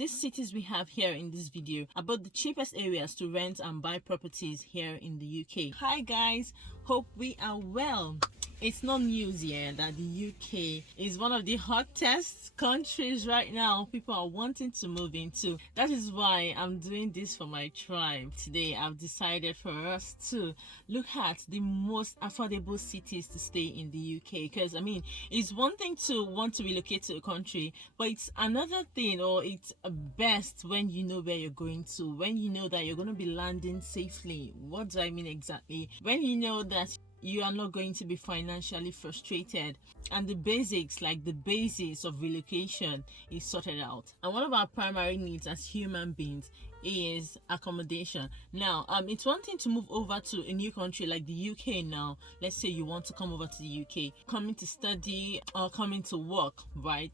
These cities we have here in this video about the cheapest areas to rent and buy properties here in the UK. Hi guys, hope we are well. It's not news here that the UK is one of the hottest countries right now. People are wanting to move into. That is why I'm doing this for my tribe. Today I've decided for us to look at the most affordable cities to stay in the UK. Because I mean, it's one thing to want to relocate to a country, but it's another thing, or it's best when you know where you're going to, when you know that you're going to be landing safely. What do I mean exactly? When you know that you are not going to be financially frustrated and the basics, like the basis of relocation, is sorted out. And one of our primary needs as human beings is accommodation. Now it's one thing to move over to a new country like the UK. Now let's say you want to come over to the UK, coming to study or coming to work, right?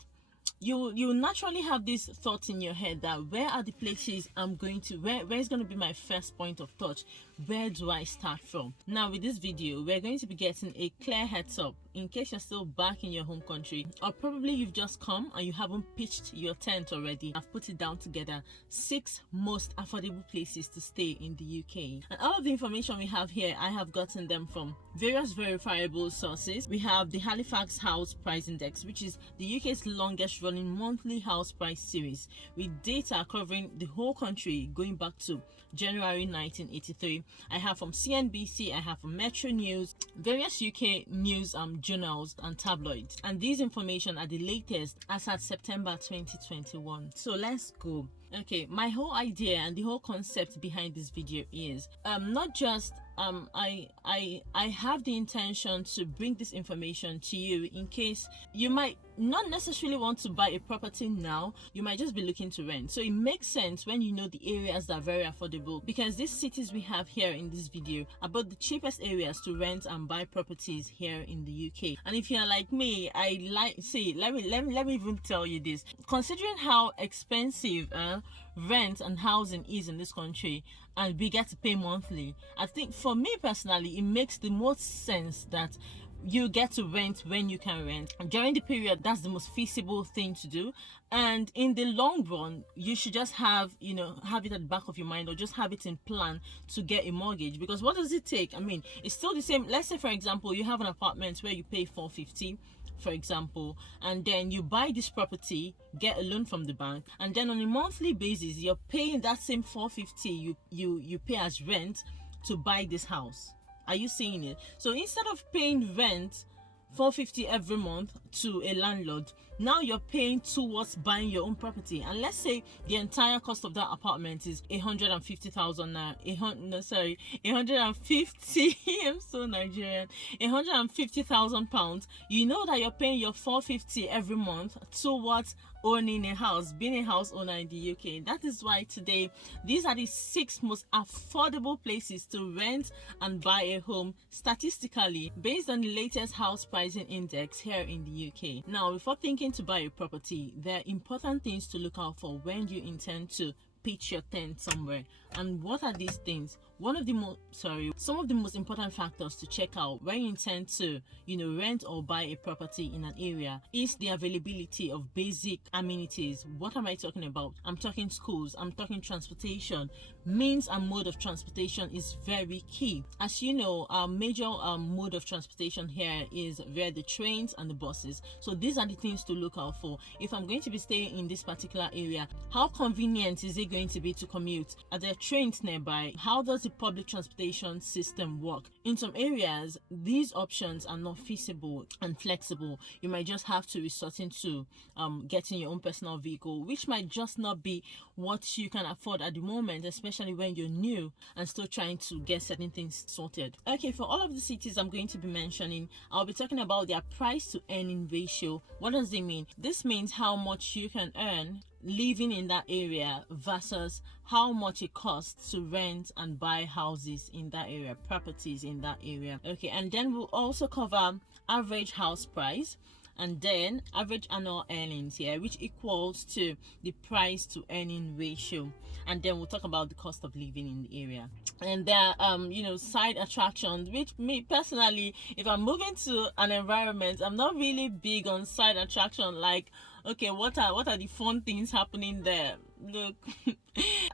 You naturally have this thought in your head that where are the places I'm going to, where's going to be my first point of touch? Where do I start from? Now with this video, we're going to be getting a clear heads up in case you're still back in your home country, or probably you've just come and you haven't pitched your tent already. I've put it down together: 6 most affordable places to stay in the UK. And all of the information we have here, I have gotten them from various verifiable sources. We have the Halifax House Price Index, which is the UK's longest running monthly house price series, with data covering the whole country going back to January 1983. I have from CNBC, I have from Metro News, various UK news journals and tabloids, and these information are the latest as at September 2021. So let's go. Okay, my whole idea and the whole concept behind this video is not just I have the intention to bring this information to you in case you might not necessarily want to buy a property now. You might just be looking to rent. So it makes sense when you know the areas that are very affordable, because these cities we have here in this video are about the cheapest areas to rent and buy properties here in the UK. And if you're like me, I like, see, let me even tell you this. Considering how expensive rent and housing is in this country, and we get to pay monthly, I think for me personally, it makes the most sense that you get to rent when you can rent. During the period, that's the most feasible thing to do. And in the long run, you should just have it at the back of your mind, or just have it in plan to get a mortgage. Because what does it take? I mean, it's still the same. Let's say, for example, you have an apartment where you pay 450, for example, and then you buy this property, get a loan from the bank, and then on a monthly basis you're paying that same 450 you pay as rent to buy this house. Are you seeing it? So instead of paying rent 450 every month to a landlord, now you're paying towards buying your own property. And let's say the entire cost of that apartment is 150,000 now. 150 I'm so Nigerian. 150,000 pounds. You know that you're paying your 450 every month towards owning a house, being a house owner in the UK. That is why today these are the 6 most affordable places to rent and buy a home statistically, based on the latest house pricing index here in the UK. Now, before thinking to buy a property, there are important things to look out for when you intend to pitch your tent somewhere. And what are these things? Some of the most important factors to check out when you intend to rent or buy a property in an area is the availability of basic amenities. What am I talking about? I'm talking schools, I'm talking transportation. Means and mode of transportation is very key. As you know, our major mode of transportation here is via the trains and the buses. So these are the things to look out for. If I'm going to be staying in this particular area, how convenient is it going to be to commute? Are there trains nearby? How does the public transportation system work? In some areas, these options are not feasible and flexible. You might just have to resort into getting your own personal vehicle, which might just not be what you can afford at the moment, especially when you're new and still trying to get certain things sorted. Okay, for all of the cities I'm going to be mentioning, I'll be talking about their price to earning ratio. What does it mean? This means how much you can earn living in that area versus how much it costs to rent and buy houses in that area, properties in that area. Okay, and then we'll also cover average house price, and then average annual earnings here, which equals to the price to earning ratio. And then we'll talk about the cost of living in the area. And there are side attractions, which me personally, if I'm moving to an environment, I'm not really big on side attraction. Like, okay, what are the fun things happening there? Look,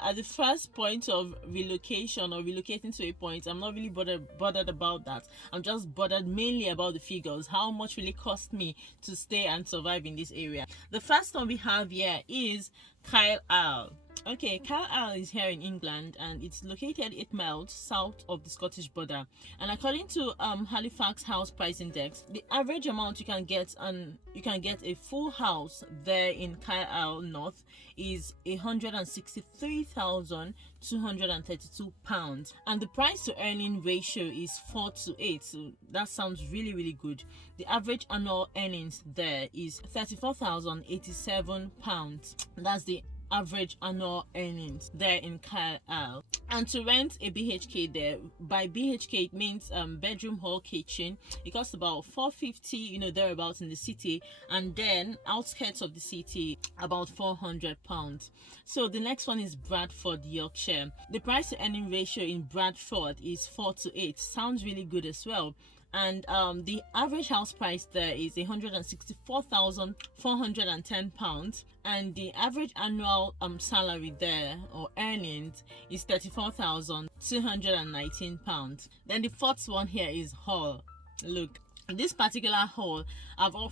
at the first point of relocation or relocating to a point, I'm not really bothered about that. I'm just bothered mainly about the figures. How much will it cost me to stay and survive in this area? The first one we have here is Kyle. Okay, Carlisle is here in England, and it's located 8 miles south of the Scottish border. And according to Halifax House Price Index, the average amount you can get a full house there in Carlisle North is £163,232, and the price to earning ratio is 4:8. So that sounds really, really good. The average annual earnings there is £34,087. That's the average annual earnings there in Carlisle. And to rent a BHK there, by BHK it means bedroom, hall, kitchen, it costs about £450, thereabouts in the city, and then outskirts of the city about £400. So the next one is Bradford, Yorkshire. The price to earning ratio in Bradford is 4:8. Sounds really good as well. And the average house price there is £164,410, and the average annual salary there or earnings is £34,219. Then the fourth one here is Hull. Look, this particular hall,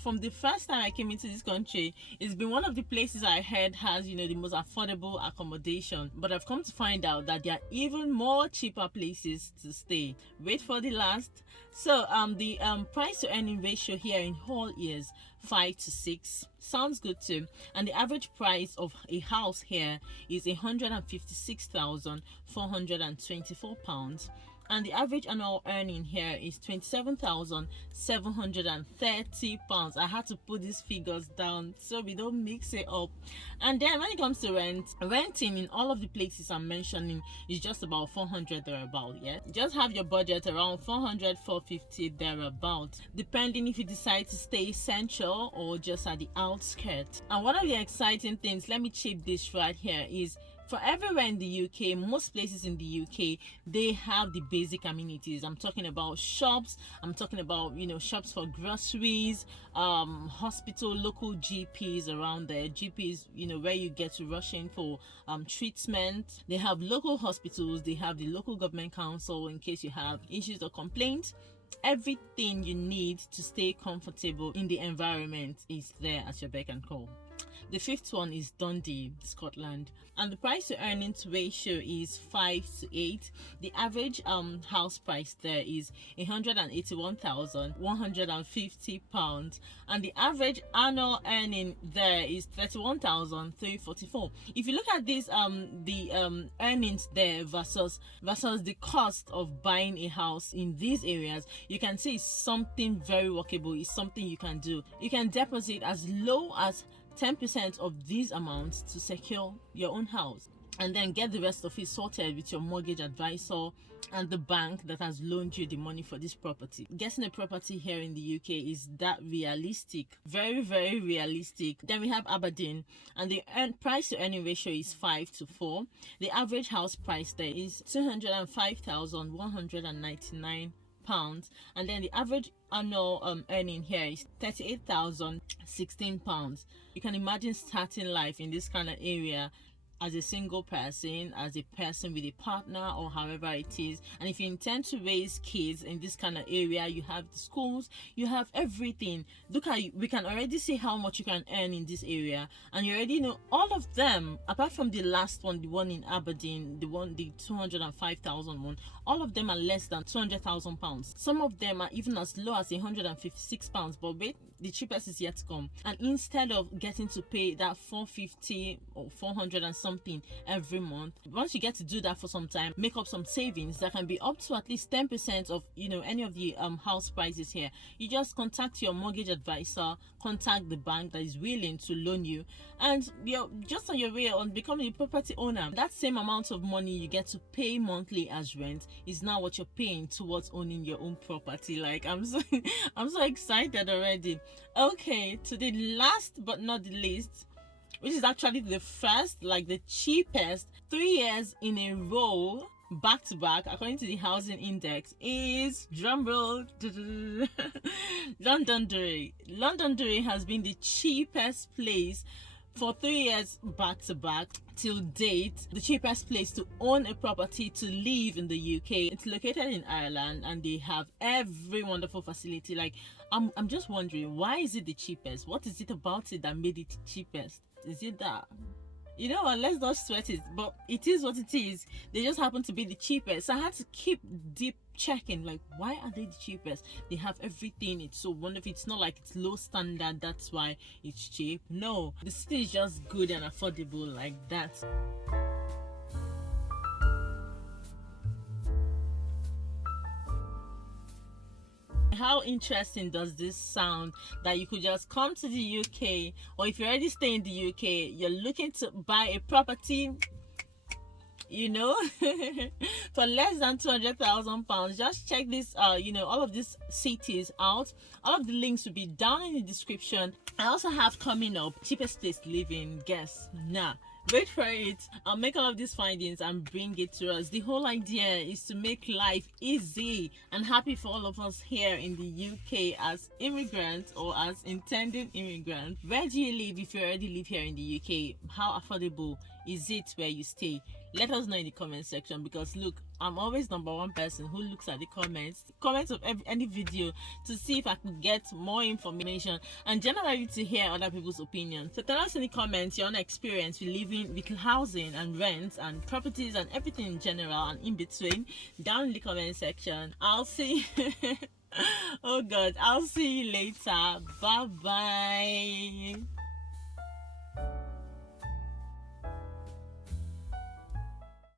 from the first time I came into this country, it's been one of the places I heard has the most affordable accommodation, but I've come to find out that there are even more cheaper places to stay. Wait for the last. So the price to earning ratio here in Hull is 5:6. Sounds good too. And the average price of a house here is £156,424, and the average annual earning here is £27,730. I had to put these figures down so we don't mix it up. And then when it comes to renting in all of the places I'm mentioning is just about 400 thereabout. Yeah, just have your budget around 400, 450 thereabout, depending if you decide to stay central or just at the outskirts. And one of the exciting things, let me chip this right here, is for everywhere in the UK, most places in the UK, they have the basic amenities. I'm talking about shops, I'm talking about shops for groceries, hospital, local GPs around there, GPs where you get to rush in for treatment. They have local hospitals, they have the local government council in case you have issues or complaints. Everything you need to stay comfortable in the environment is there at your beck and call. The fifth one is Dundee, Scotland, and the price to earnings ratio is 5:8. The average house price there is £181,150, and the average annual earning there is £31,344. If you look at this, the earnings there versus the cost of buying a house in these areas, you can see it's something very workable. It's something you can do. You can deposit as low as 10% of these amounts to secure your own house, and then get the rest of it sorted with your mortgage advisor and the bank that has loaned you the money for this property. Getting a property here in the UK is that realistic, very, very realistic. Then we have Aberdeen, and the price to earning ratio is 5:4. The average house price there is £205,199, and then the average annual earning here is £38,016. You can imagine starting life in this kind of area as a single person, as a person with a partner, or however it is. And if you intend to raise kids in this kind of area, you have the schools, you have everything. We can already see how much you can earn in this area, and you already know all of them, apart from the last one, the one in Aberdeen, the 205,000 one. All of them are less than £200,000. Some of them are even as low as £156, but wait, the cheapest is yet to come. And instead of getting to pay that $450 or 400 and something every month, once you get to do that for some time, make up some savings that can be up to at least 10% of any of the house prices here. You just contact your mortgage advisor, contact the bank that is willing to loan you, and you're just on your way on becoming a property owner. That same amount of money you get to pay monthly as rent is now what you're paying towards owning your own property. Like, I'm so excited already. Okay, to the last but not the least, which is actually the first, like the cheapest, 3 years in a row, back to back, according to the housing index, is, drumroll, Londonderry. Londonderry has been the cheapest place For 3 years back to back till date, the cheapest place to own a property to live in the UK. It's located in Ireland and they have every wonderful facility. Like, I'm just wondering, why is it the cheapest? What is it about it that made it cheapest? Is it that, you know what, let's not sweat it, but it is what it is. They just happen to be the cheapest. So I had to keep deep checking, like, why are they the cheapest? They have everything. It's so wonderful. It's not like it's low standard, that's why it's cheap. No, the city is just good and affordable like that. How interesting does this sound, that you could just come to the UK, or if you already stay in the UK, you're looking to buy a property, you know, for less than £200,000. Just check this you know, all of these cities out. All of the links will be down in the description. I also have coming up cheapest place to live in. Guess, nah, wait for it. I'll make all of these findings and bring it to us. The whole idea is to make life easy and happy for all of us here in the UK as immigrants or as intended immigrants. Where do you live if you already live here in the UK? How affordable is it where you stay? Let us know in the comment section, because look, I'm always #1 person who looks at the comments of any video to see if I could get more information and generally to hear other people's opinions. So tell us in the comments your own experience with living, with housing and rents and properties and everything in general and in between down in the comment section. I'll see oh god, I'll see you later. Bye bye.